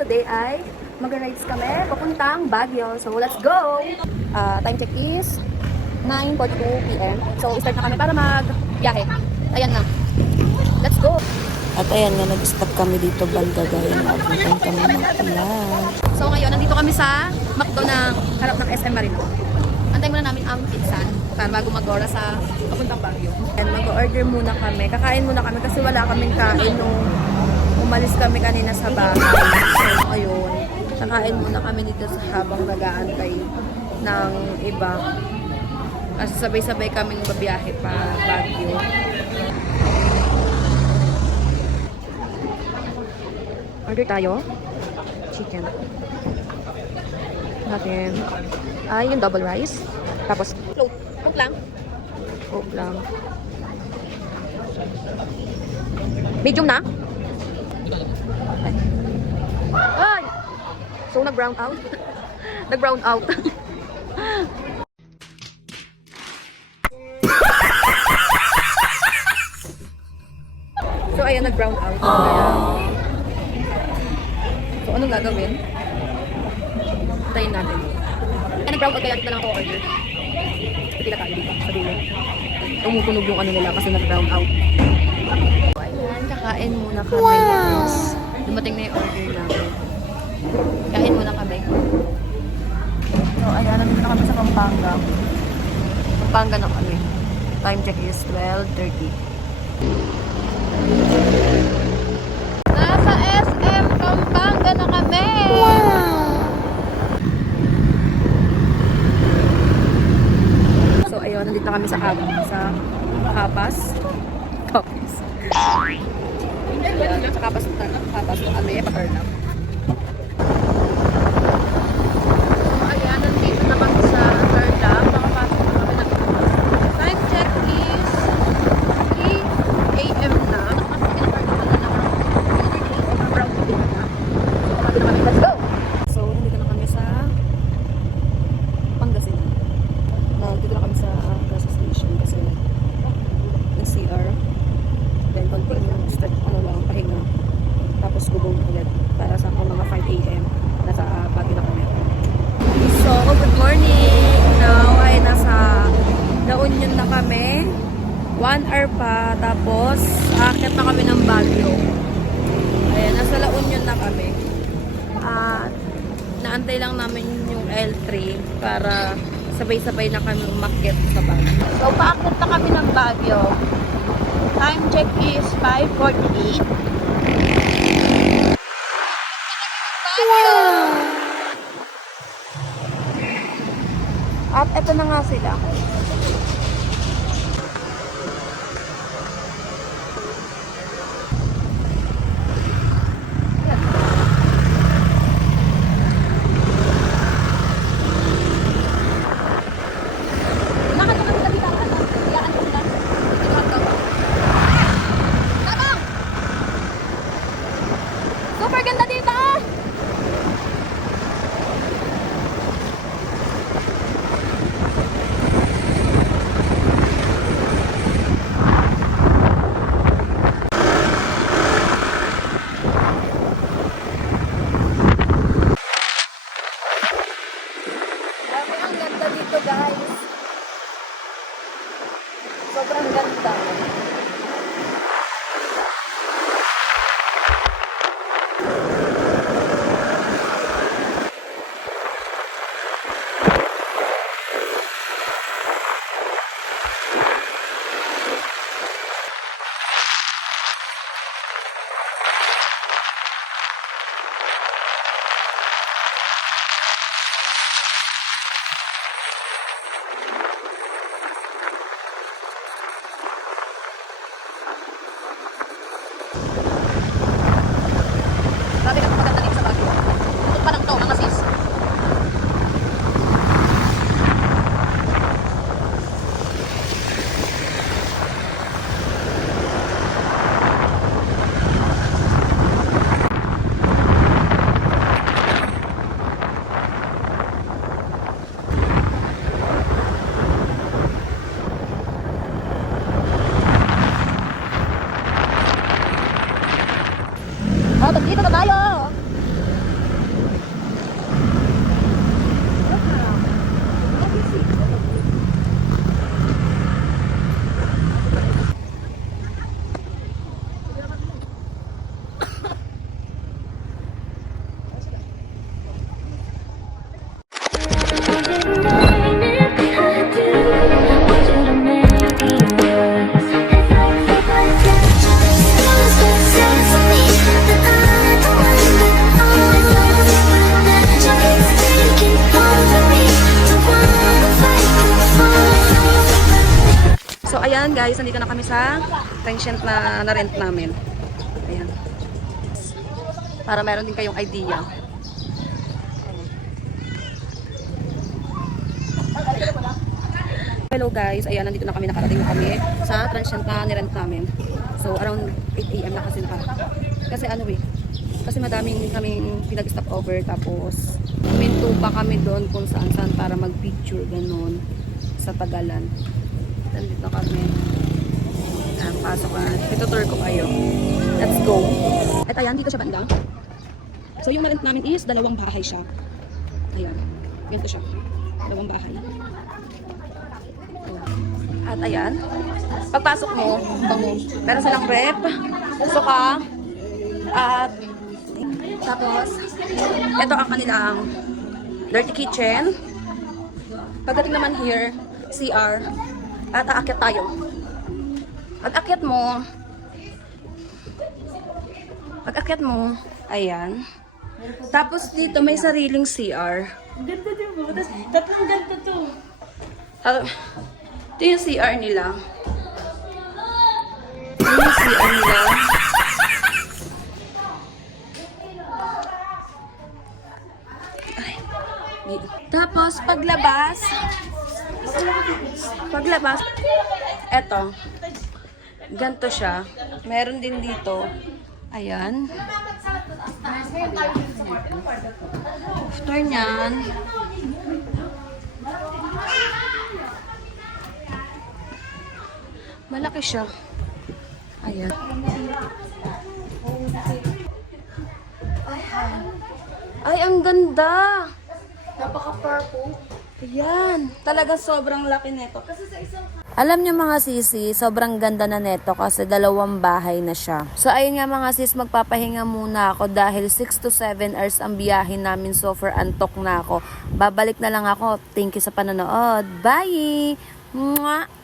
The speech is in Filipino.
today ay mag-rides kami papuntang Baguio. So, let's go! Time check is 9:42 p.m. So, start na kami para mag-biyahe. Ayan na. Let's go! At ayan nga, nag-stop kami dito banda gaya na abutan kami ng ulan. So, ngayon, nandito kami sa McDo ng harap ng SM Marino. Antay muna namin ang pinsan para bago mag-ora sa papuntang Baguio. And mag-order muna kami. Kakain muna kami kasi wala kaming kain nung umalis kami kanina sa bahay. So, ayun. Kakain muna kami dito sa habang nag-aantay ng iba. Kasi sabay-sabay kaming babiyahe pa Baguio. Order tayo. Chicken. Natin. Ay, yung double rice. Tapos, float. Coke lang. Coke lang. Medium na? Ay. Ay! So, nag-brown out. Nag-brown out. So, ayan, nag-brown out. So, anong gagawin? Tayin natin. Ay, nag-brown out kaya dito lang ako order. Pila tayo dito sa dulo. Tumutunog yung ano nila kasi nag-brown out. So, ayan, kakain muna kami. Wow! Dumating na yung order namin. Kain muna kami. So, ayan, nandito na kami sa Pampanga. Pampanga na kami. Time check is 12:30. Nasa SM Pampanga na kami! Wow! So, ayun, nandito kami sa Kapas. Kapas. Ayun, sa Kapas na kami, pa-turn up. So, ayan, nandito na kami sa turn up. Nakapasok na kami ng time check is 3 AM na. Let's go! So, nandito na kami sa Pangasinan. Nandito na kami sa gas station kasi yung CR. Then, continue. Start, pahinga. Tapos, gubong ulit para sa mga 5 AM. Nasa Baguio na kami. So, good morning! Now, ay nasa La Union na kami. 1 hour pa. Tapos, aakyat na kami ng Baguio. Ayan, nasa La Union na kami. At naantay lang namin yung L3 para sabay-sabay na kami umakyat sa Baguio. So, paakyat na kami ng Baguio. Time check is 5:48. Wow! At eto na nga sila. Super ganda dito! Grabe, ang ganda dito, guys. Sobrang ganda. ayan guys, nandito na kami sa pension na na-rent namin. Ayan. Para meron din kayong idea. Hello guys, ayan, nandito na kami, nakarating na kami sa transient na nirent namin. So around 8 AM na kasi kasi ano eh, kasi madaming kaming pinag-stop over, tapos minto pa kami doon kung saan para mag-picture ganun sa Tagalan. Nandito na kami. Ayan, pasok na. Ito tour ko kayo. Let's go. At ayan, dito siya banda. So yung na-rent namin is 2 bahay siya. Ayan. Ganito siya. 2 bahay. At ayan, pagpasok mo, meron silang rep, suka, at tapos, ito ang kanilang dirty kitchen. Pagdating naman here, CR, at aakyat tayo. Pag-akyat mo, ayan. Tapos dito may sariling CR. Ganda din mo. Tatlong ganda to. Ito yung CR nila. Ito yung CR nila. Ay. Tapos, paglabas, eto. Ganto siya. Meron din dito. Ayan. After nyan, malaki siya. Ayan. Ay, ang ganda. Napaka-purple. Ayan. Talaga sobrang laki nito. Alam niyo mga sisi, sobrang ganda na neto kasi 2 bahay na siya. So ayun nga mga sis, magpapahinga muna ako dahil 6 to 7 hours ang biyahe namin, so for antok na ako. Babalik na lang ako. Thank you sa panonood. Bye! Mwah!